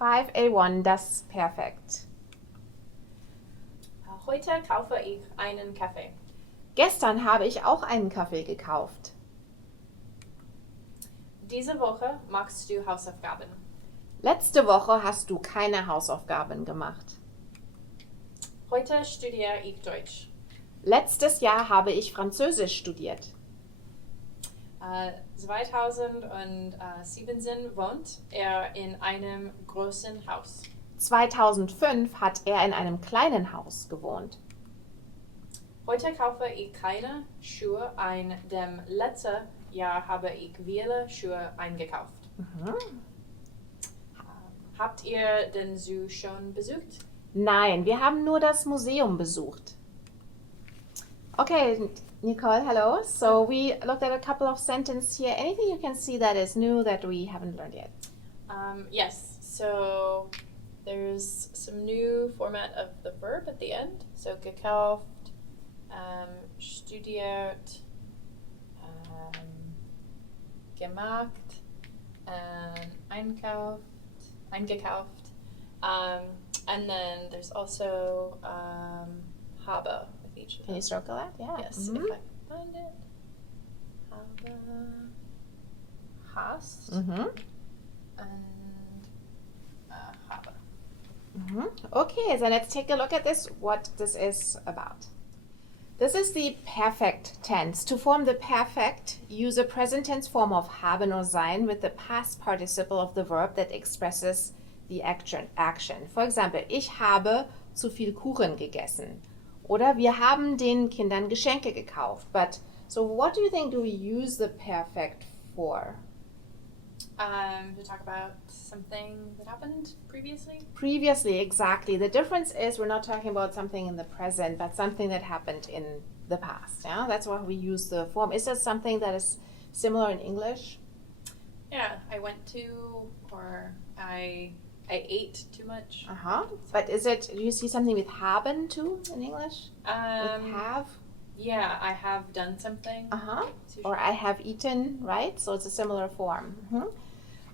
5A1, das Perfekt. Heute kaufe ich einen Kaffee. Gestern habe ich auch einen Kaffee gekauft. Diese Woche machst du Hausaufgaben. Letzte Woche hast du keine Hausaufgaben gemacht. Heute studiere ich Deutsch. Letztes Jahr habe ich Französisch studiert. 2017 wohnt er in einem großen Haus. 2005 hat er in einem kleinen Haus gewohnt. Heute kaufe ich keine Schuhe ein, denn letztes Jahr habe ich viele Schuhe eingekauft. Habt ihr den Zoo schon besucht? Nein, wir haben nur das Museum besucht. Okay, Nicole, hello. So we looked at a couple of sentences here. Anything you can see that is new that we haven't learned yet? Yes, so there's some new format of the verb at the end. So gekauft, studiert, gemacht, and eingekauft. And then there's also habe with each of them. Can you circle that? Yeah. Yes, if I can find it. Habe, hast, and habe. Okay, so let's take a look at this, what this is about. This is the perfect tense. To form the perfect, use a present tense form of haben or sein with the past participle of the verb that expresses the action. For example, ich habe zu viel Kuchen gegessen. Oder wir haben den Kindern Geschenke gekauft. But, so what do you think do we use the perfect for? To talk about something that happened previously? Previously, exactly. The difference is we're not talking about something in the present, but something that happened in the past. Yeah, that's why we use the form. Is there something that is similar in English? Yeah, I went to, or I ate too much. But is it, do you see something with haben too in English? With have? Yeah, I have done something. Or I have eaten, right? So it's a similar form.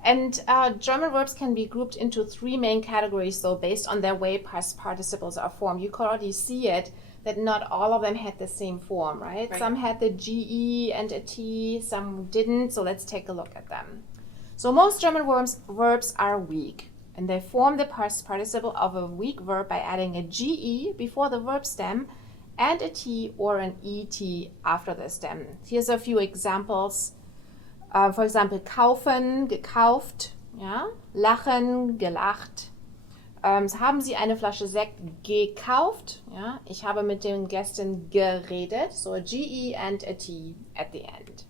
And German verbs can be grouped into three main categories, though, based on their way past participles are formed. You could already see it, that not all of them had the same form, right? Some had the GE and a T, some didn't, so let's take a look at them. So most German verbs are weak, and they form the past participle of a weak verb by adding a GE before the verb stem and a T or an ET after the stem. Here's a few examples. For example, kaufen, gekauft, ja? Lachen, gelacht. Haben Sie eine Flasche Sekt gekauft? Ja? Ich habe mit den Gästen geredet. So a GE and a T at the end.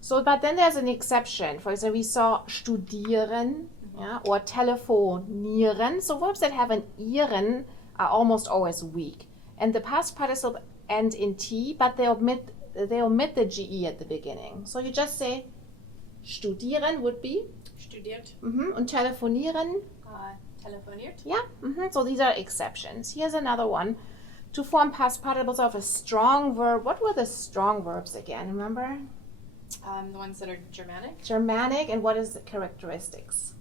So, but then there's an exception. For example, we saw studieren, yeah, or telefonieren. So verbs that have an ieren are almost always weak. And the past participle end in T, but they omit the GE at the beginning. So you just say studieren would be Studiert. Und telefonieren. Telefoniert. Yeah. So these are exceptions. Here's another one. To form past participles of a strong verb. What were the strong verbs again? Remember? The ones that are Germanic. Germanic, and what is the characteristics?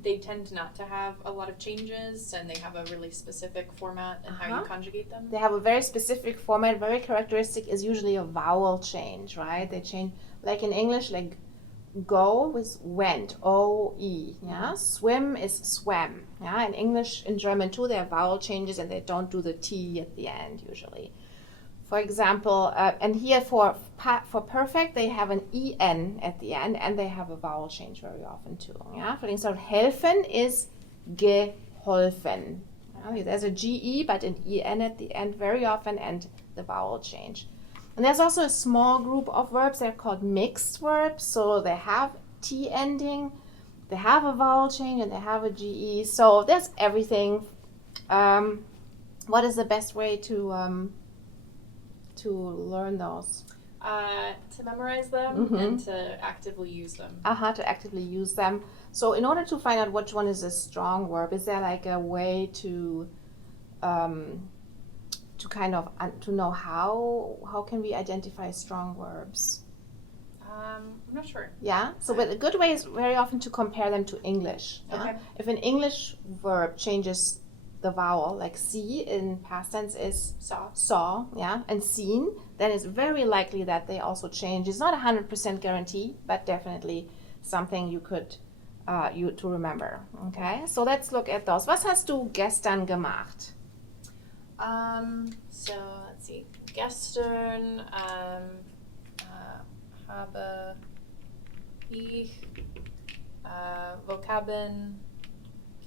They tend not to have a lot of changes, and they have a really specific format in how you conjugate them. They have a very specific format. Very characteristic is usually a vowel change, right? They change, like in English, like go with went, O-E, yeah? Swim is swam, yeah? In English, in German too, there are vowel changes, and they don't do the T at the end usually. For example, and here for perfect, they have an en at the end, and they have a vowel change very often too. Yeah? For example, helfen is geholfen. Yeah? There's a ge, but an en at the end very often, and the vowel change. And there's also a small group of verbs. They're called mixed verbs. So they have T ending, they have a vowel change, and they have a ge. So there's everything. What is the best way to learn those? To memorize them and to actively use them. To actively use them. So in order to find out which one is a strong verb, is there like a way to kind of to know how can we identify strong verbs? I'm not sure. Yeah, so but a good way is very often to compare them to English. Yeah? Okay. If an English verb changes the vowel, like see in past tense is saw, yeah, and seen, then it's very likely that they also change. It's not 100% guarantee, but definitely something you could you to remember. Okay, so let's look at those. Was hast du gestern gemacht? So let's see. Gestern habe ich Vokabeln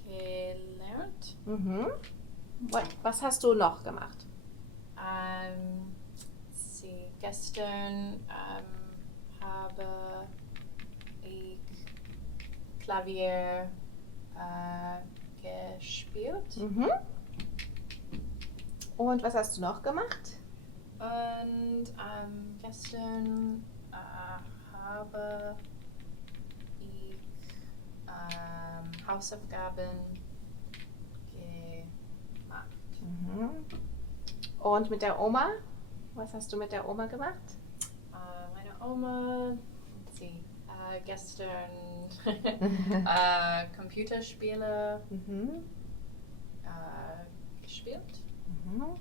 gelernt. Mhm. Was hast du noch gemacht? Let's see. Gestern habe ich Klavier gespielt. Mhm. Und was hast du noch gemacht? Und gestern habe ich Hausaufgaben gemacht. Mhm. Und mit der Oma? Was hast du mit der Oma gemacht? Meine Oma, let's see, gestern Computerspiele Mhm. gespielt. Mhm.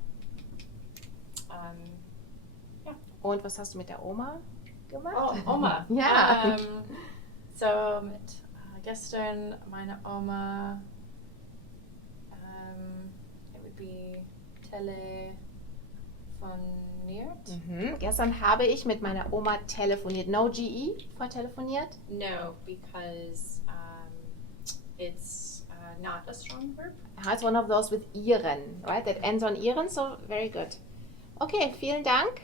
Ja. Und was hast du mit der Oma gemacht? Oh, Oma. Ja. So mit gestern meine Oma, it would be telefoniert. Mhm. Gestern habe ich mit meiner Oma telefoniert. No GE for telefoniert? No, because it's not a strong verb. It's one of those with ihren, right? That ends on ihren, so very good. Okay, vielen Dank.